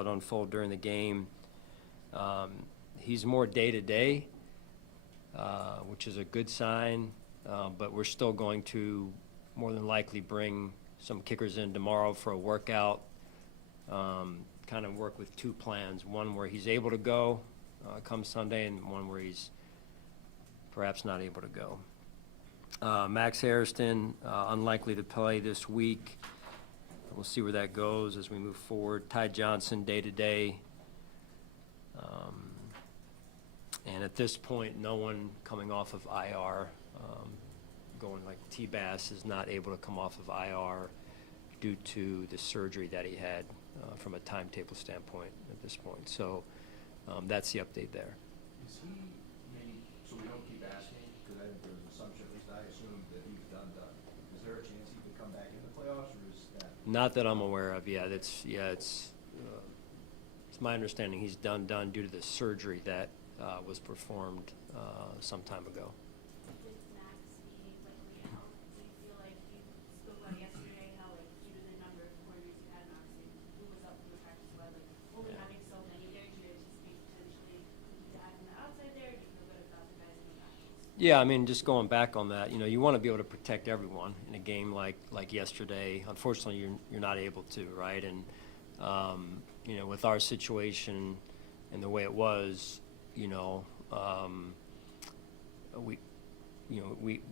saw it unfold during the game. He's more day-to-day, which is a good sign, but we're still going to more than likely bring some kickers in tomorrow for a workout, kind of work with two plans, one where he's able to go come Sunday and one where he's perhaps not able to go. Max Hairston, unlikely to play this week. We'll see where that goes as we move forward. Ty Johnson, day-to-day. And at this point, no one coming off of IR, going like T-Bass is not able to come off of IR due to the surgery that he had from a timetable standpoint at this point. So that's the update there. Is he, so we don't keep asking, because I think there's an assumption, at least I assumed, that he's done. Is there a chance he could come back in the playoffs, or is that? Not that I'm aware of. It's my understanding he's done due to the surgery that was performed some time ago. With Max being likely out, do you feel like you spoke about yesterday how like even the number of corners you had, and obviously who was up from the practice squad, like only having so many there, do you anticipate potentially having the outside there, or do you feel good about the guys in the practice? Yeah, I mean, just going back on that, you want to be able to protect everyone in a game like yesterday. Unfortunately, you're not able to, right? And with our situation and the way it was,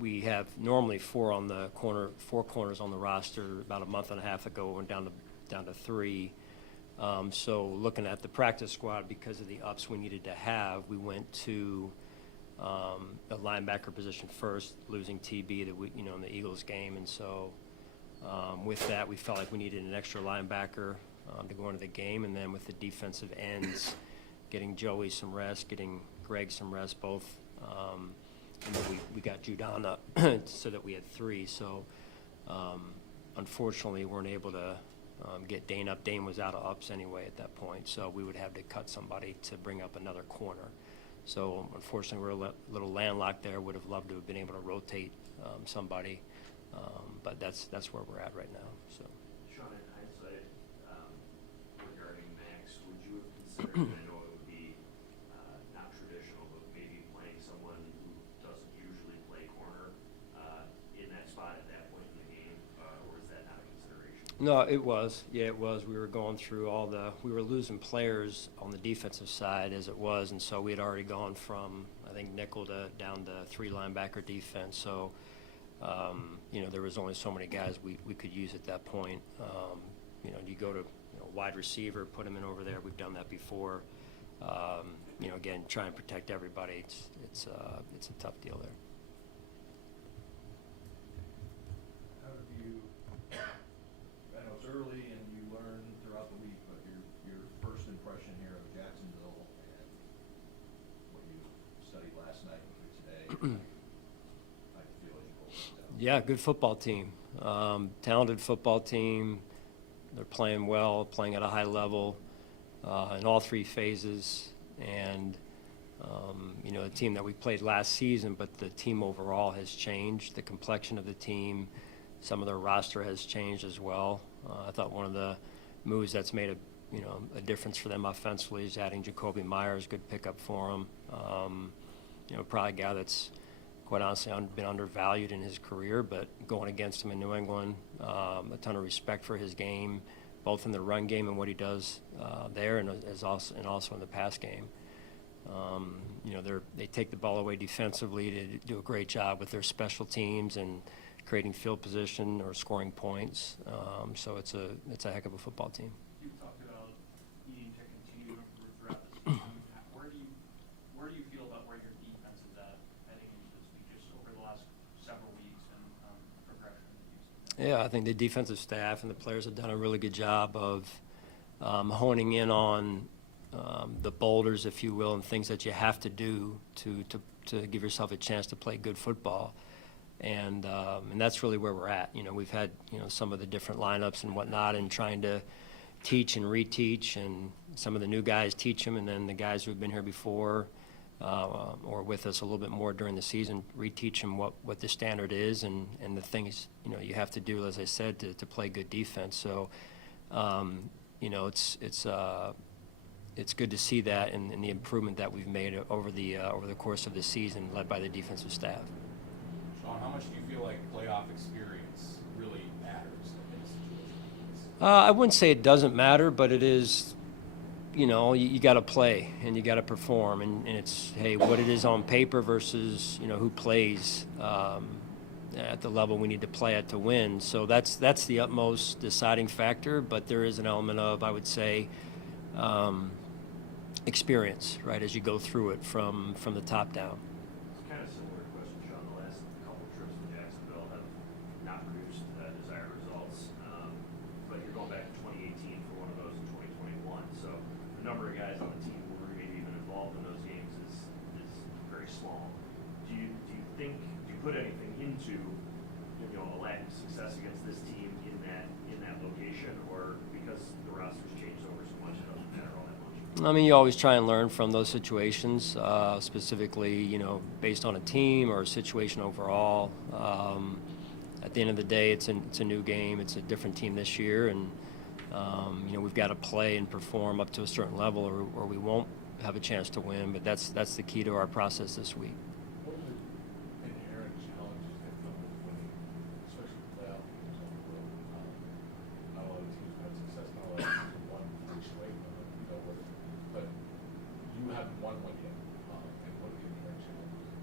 we have normally four corners on the roster. About a month and a half ago, went down to three. So looking at the practice squad, because of the ups we needed to have, we went to a linebacker position first, losing TB in the Eagles game, and so with that we felt like we needed an extra linebacker to go into the game, and then with the defensive ends, getting Joey some rest, getting Greg some rest, both, and then we got Judana so that we had three. So unfortunately, we weren't able to get Dane up. Dane was out of ups anyway at that point, so we would have to cut somebody to bring up another corner. So unfortunately, we're a little landlocked there. Would have loved to have been able to rotate somebody, but that's where we're at right now. So. Sean, in hindsight, regarding Max, would you have considered, I know it would be not traditional, but maybe playing someone who doesn't usually play corner in that spot at that point in the game, or is that not a consideration? No, it was. Yeah, it was. We were going through we were losing players on the defensive side as it was, and so we had already gone from, I think, nickel down to three linebacker defense. So, there was only so many guys we could use at that point. You go to wide receiver, put him in over there. We've done that before. Again, try and protect everybody. It's a tough deal there. How have you, I know it's early and you learn throughout the week, but your first impression here of Jacksonville and what you studied last night and today, how you feel as you go down? Yeah, good football team. Talented football team. They're playing well, playing at a high level in all three phases. And, a team that we played last season, but the team overall has changed. The complexion of the team, some of their roster has changed as well. I thought one of the moves that's made a difference for them offensively is adding Jacoby Myers, good pickup for him. Probably a guy that's quite honestly been undervalued in his career, but going against him in New England, a ton of respect for his game, both in the run game and what he does there, and also in the pass game. They take the ball away defensively to do a great job with their special teams and creating field position or scoring points. So it's a heck of a football team. You talked about needing to continue to improve throughout the season. Where do you feel about where your defense is at heading into this week, just over the last several weeks and progression that you've seen? Yeah, I think the defensive staff and the players have done a really good job of honing in on the boulders, if you will, and things that you have to do to give yourself a chance to play good football. And that's really where we're at. We've had some of the different lineups and whatnot, and trying to teach and reteach, and some of the new guys teach them, and then the guys who've been here before or with us a little bit more during the season reteach them what the standard is and the things you have to do, as I said, to play good defense. So it's good to see that and the improvement that we've made over the course of the season, led by the defensive staff. Sean, how much do you feel like playoff experience really matters in a situation like this? I wouldn't say it doesn't matter, but it is, you got to play and you got to perform, and it's, hey, what it is on paper versus, who plays at the level we need to play at to win. So that's the utmost deciding factor, but there is an element of, I would say, experience, right, as you go through it from the top down. It's kind of similar to question, Sean. The last couple of trips to Jacksonville have not produced desired results. But you're going back to 2018 for one of those in 2021. So the number of guys on the team who were maybe even involved in those games is very small. Do you put anything into a lack of success against this team in that location, or because the roster's changed over so much, it doesn't matter all that much? I mean, you always try and learn from those situations, specifically, based on a team or a situation overall. At the end of the day, it's a new game. It's a different team this year, and we've got to play and perform up to a certain level, or we won't have a chance to win. But that's the key to our process this week. What are the inherent challenges that come with winning, especially playoff games on the road? Not a lot of teams have had success, not a lot of teams have won three straight, but you haven't won one yet. And what are the inherent challenges that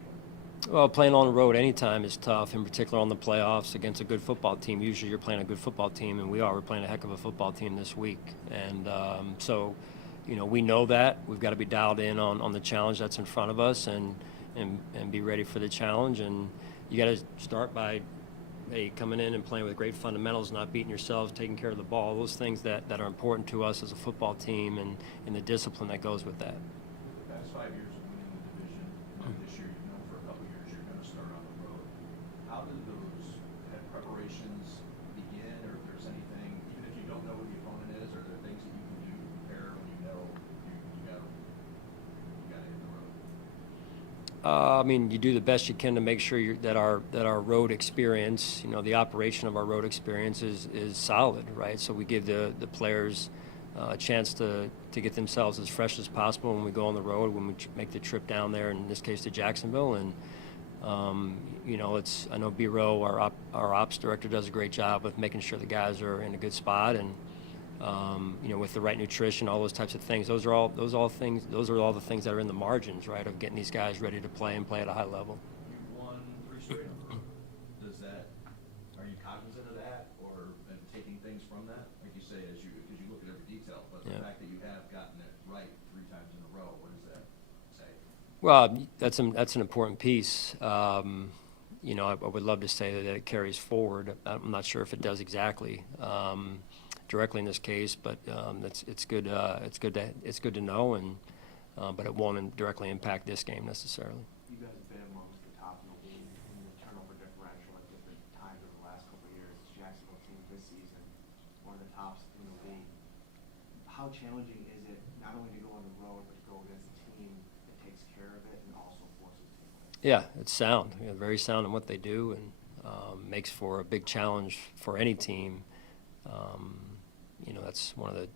come with? Well, playing on the road anytime is tough, in particular on the playoffs against a good football team. Usually you're playing a good football team, and we're playing a heck of a football team this week. And so, we know that. We've got to be dialed in on the challenge that's in front of us and be ready for the challenge. And you got to start by, hey, coming in and playing with great fundamentals, not beating yourselves, taking care of the ball, those things that are important to us as a football team, and the discipline that goes with that. The past 5 years of winning the division, and this year, you've known for a couple of years you're going to start on the road. How do those preparations begin, or if there's anything, even if you don't know who the opponent is, are there things that you can do to prepare when you know you got to hit the road? I mean, you do the best you can to make sure that our road experience, the operation of our road experience is solid, right? So we give the players a chance to get themselves as fresh as possible when we go on the road, when we make the trip down there, in this case to Jacksonville. And I know B-Row, our ops director, does a great job with making sure the guys are in a good spot, and with the right nutrition, all those types of things. Those are all the things that are in the margins, right, of getting these guys ready to play and play at a high level. You've won 3 straight on the road. Are you cognizant of that, or taking things from that? Like you say, because you look at every detail, but the fact that you have gotten it right 3 times in a row, what does that say? Well, that's an important piece. I would love to say that it carries forward. I'm not sure if it does exactly, directly in this case, but it's good. It's good to know, and but it won't directly impact this game necessarily. You guys have been amongst the top in the league in the turnover differential at different times over the last couple of years. The Jacksonville team this season, one of the tops in the league. How challenging is it not only to go on the road, but to go against a team that takes care of it and also forces a team away? Yeah, it's sound. Very sound in what they do, and makes for a big challenge for any team. That's one of the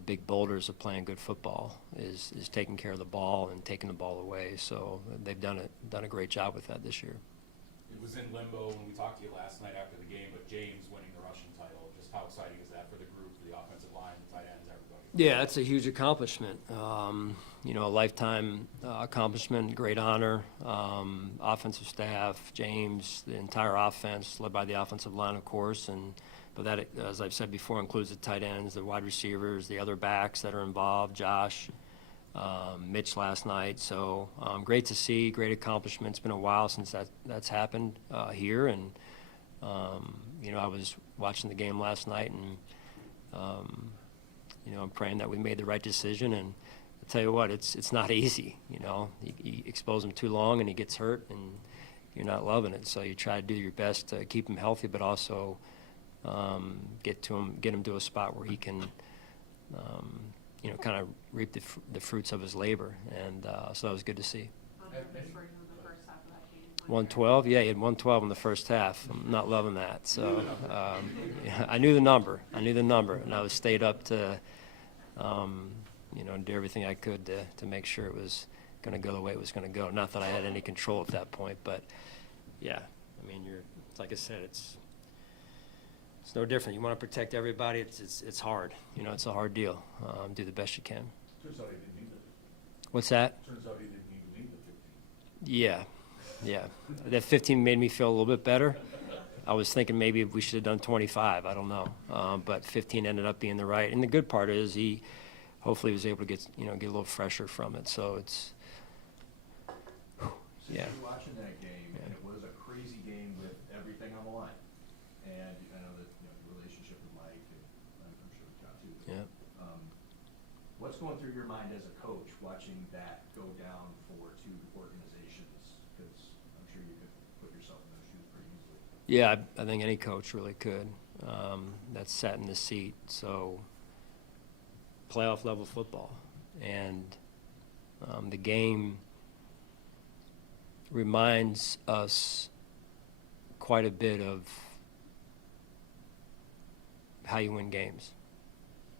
big boulders of playing good football is taking care of the ball and taking the ball away. So they've done a great job with that this year. It was in limbo when we talked to you last night after the game, but James winning the rushing title, just how exciting is that for the group, for the offensive line, the tight ends, everybody? Yeah, that's a huge accomplishment. A lifetime accomplishment, great honor. Offensive staff, James, the entire offense, led by the offensive line, of course, but that, as I've said before, includes the tight ends, the wide receivers, the other backs that are involved, Josh, Mitch last night. So great to see, great accomplishment. It's been a while since that's happened here, and I was watching the game last night, and I'm praying that we made the right decision. And I'll tell you what, it's not easy. You expose him too long, and he gets hurt, and you're not loving it. So you try to do your best to keep him healthy, but also get him to a spot where he can, kind of reap the fruits of his labor, and so that was good to see. For him the first half of that game, 112? Yeah, he had 112 in the first half. I'm not loving that. So yeah, I knew the number. And I was stayed up to, do everything I could to make sure it was going to go the way it was going to go. Not that I had any control at that point, but yeah, I mean, like I said, it's no different. You want to protect everybody. It's hard. It's a hard deal. Do the best you can. Turns out he didn't need it. What's that? Turns out he didn't even need the 15. Yeah. That 15 made me feel a little bit better. I was thinking maybe we should have done 25. I don't know. But 15 ended up being the right. And the good part is he hopefully was able to get a little fresher from it. So it's, yeah. Since you're watching that game, and it was a crazy game with everything on the line, and I know that, the relationship with Mike, and I'm sure with John too. Yeah. What's going through your mind as a coach watching that go down for two organizations? Because I'm sure you could put yourself in those shoes pretty easily. Yeah, I think any coach really could. That's sat in the seat. So playoff level football, and the game reminds us quite a bit of how you win games.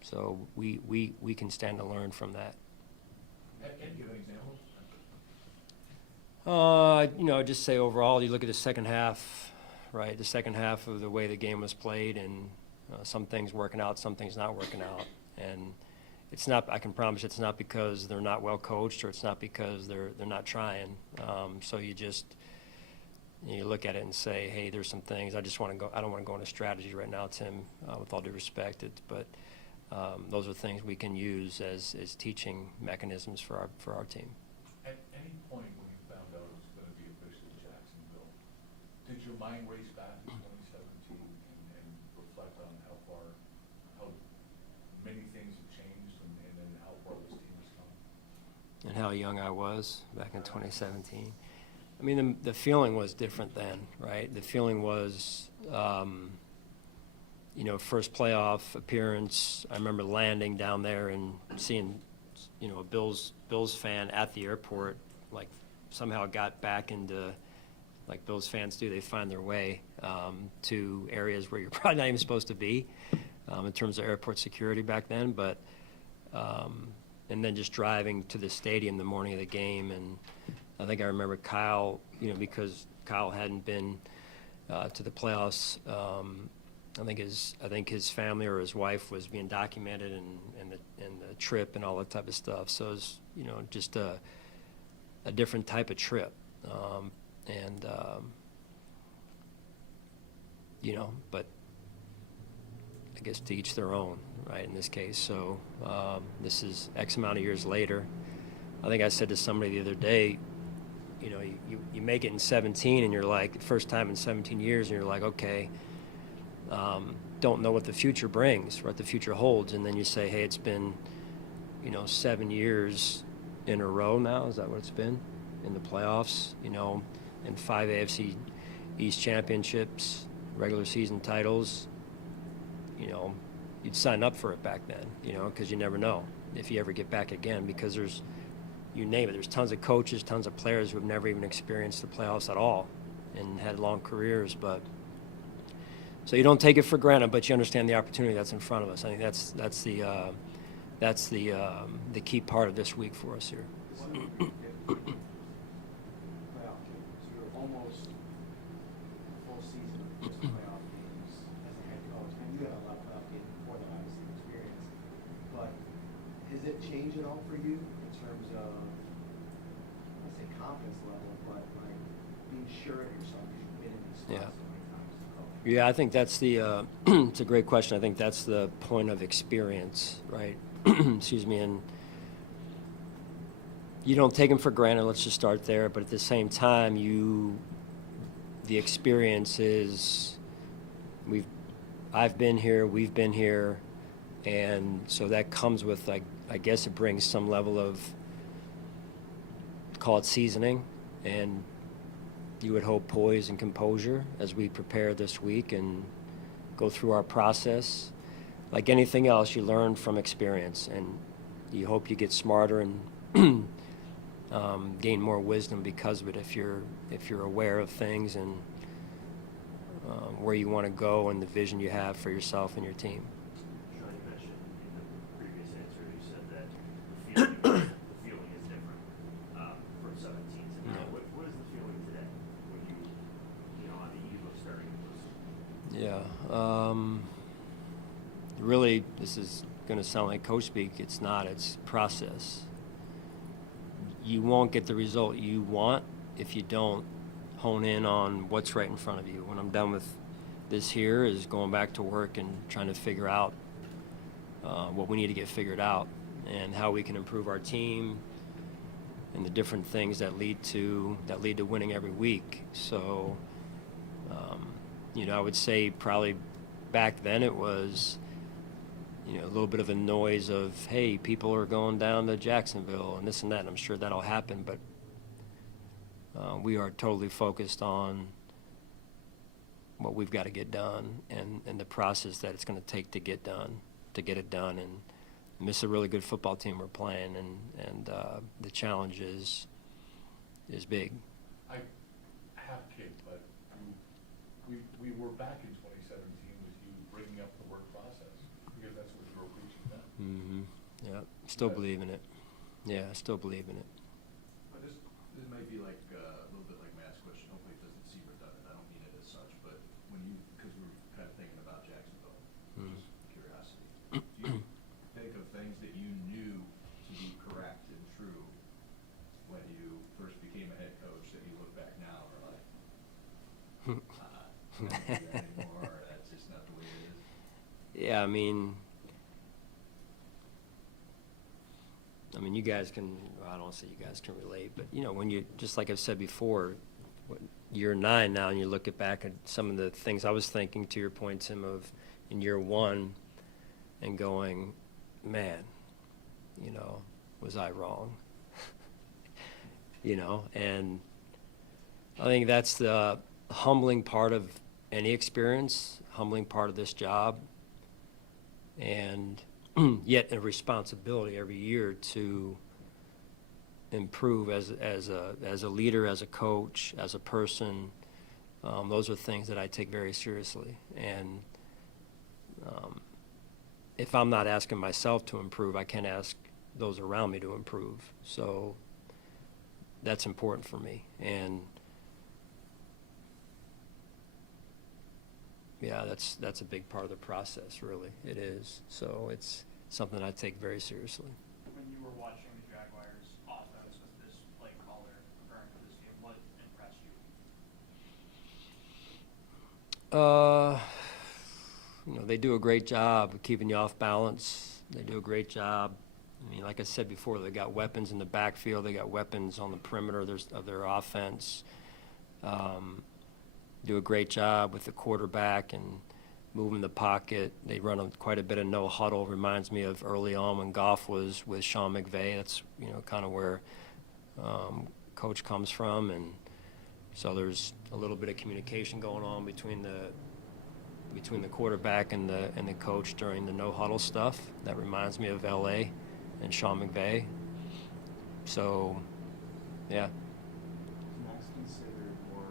So we can stand to learn from that. Can you give an example? Just say overall, you look at the second half, right? The second half of the way the game was played, and some things working out, some things not working out. And it's not, I can promise it's not because they're not well coached, or it's not because they're not trying. So you look at it and say, hey, there's some things. I don't want to go into strategy right now, Tim, with all due respect. But those are things we can use as teaching mechanisms for our team. At any point when you found out it was going to be officially Jacksonville, did your mind race back to 2017 and reflect on how many things have changed and then how far this team has come? And how young I was back in 2017. I mean, the feeling was different then, right? The feeling was, first playoff appearance. I remember landing down there and seeing, a Bills fan at the airport, like somehow got back into, like Bills fans do, they find their way to areas where you're probably not even supposed to be in terms of airport security back then. But and then just driving to the stadium the morning of the game, and I think I remember Kyle, because Kyle hadn't been to the playoffs. I think his family or his wife was being documented, and the trip and all that type of stuff. So it was just a different type of trip, but I guess to each their own, right, in this case. So this is X amount of years later. I think I said to somebody the other day, you make it in 17, and you're like, first time in 17 years, and you're like, okay, don't know what the future brings, what the future holds. And then you say, hey, it's been, 7 years in a row now. Is that what it's been in the playoffs? And 5 AFC East championships, regular season titles. You'd sign up for it back then, because you never know if you ever get back again, because you name it, there's tons of coaches, tons of players who have never even experienced the playoffs at all and had long careers. But so you don't take it for granted, but you understand the opportunity that's in front of us. I think that's the key part of this week for us here. Playoff game. So you're almost full season of just playoff games as a head coach. And you had a lot of playoff games before that, obviously, experience. But has it changed at all for you in terms of, I say confidence level, but like being sure of yourself because you've been in these spots Yeah. so many times as a coach? Yeah, I think that's it's a great question. I think that's the point of experience, right? Excuse me. And you don't take them for granted. Let's just start there. But at the same time, the experience is, I've been here, we've been here, and so that comes with, like, I guess it brings some level of, call it seasoning, and you would hope poise and composure as we prepare this week and go through our process. Like anything else, you learn from experience, and you hope you get smarter and gain more wisdom because of it if you're aware of things and where you want to go and the vision you have for yourself and your team. Sean, you mentioned in the previous answer, you said that the feeling is different from 17 to now. Yeah. What is the feeling today when you know, on the eve of starting this? Yeah. Really, this is going to sound like coach speak. It's not. It's process. You won't get the result you want if you don't hone in on what's right in front of you. When I'm done with this here is going back to work and trying to figure out what we need to get figured out and how we can improve our team and the different things that lead to winning every week. So, I would say probably back then it was, a little bit of a noise of, hey, people are going down to Jacksonville and this and that. And I'm sure that'll happen, but we are totally focused on what we've got to get done and the process that it's going to take to get it done. And this is a really good football team we're playing, and the challenge is big. I have kids, but we were back in 2017 with you bringing up the work process, because that's what you were preaching then. Mm-hmm. Yeah, still believe in it. Yeah, I still believe in it. But this might be like a little bit like Matt's question. Hopefully it doesn't seem redundant. I don't mean it as such, but because we were kind of thinking about Jacksonville, just curiosity. Do you think of things that you knew to be correct and true when you first became a head coach that you look back now and are like, I don't do that anymore, or that's just not the way it is? Yeah, I mean, you guys can, well, I don't want to say you guys can relate, but, when you, just like I've said before, year 9 now, and you look back at some of the things I was thinking, to your point, Tim, of in year 1 and going, man, was I wrong? And I think that's the humbling part of any experience, humbling part of this job, and yet a responsibility every year to improve as a leader, as a coach, as a person. Those are things that I take very seriously. And if I'm not asking myself to improve, I can't ask those around me to improve. So that's important for me. And yeah, that's a big part of the process, really. It is. So it's something I take very seriously. When you were watching the Jaguars' offense with this play caller preparing for this game, what impressed you? They do a great job of keeping you off balance. They do a great job. Like I said before, they got weapons in the backfield. They got weapons on the perimeter of their offense. Do a great job with the quarterback and moving the pocket. They run quite a bit of no huddle. Reminds me of early on when Goff was with Sean McVay. That's kind of where Coach comes from, and so there's a little bit of communication going on between the quarterback and the coach during the no huddle stuff. That reminds me of LA and Sean McVay. So, yeah. Max considered more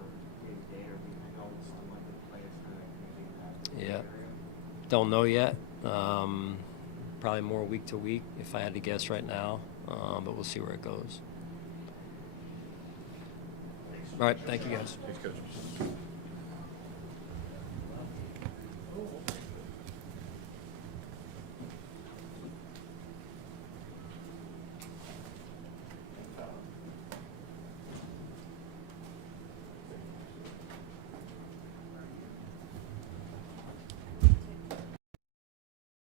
day-to-day, or I know some like the players kind of communicate that Yeah. area. Don't know yet. Probably more week to week, if I had to guess right now. But we'll see where it goes. All right, thank you guys. Thanks, Coach.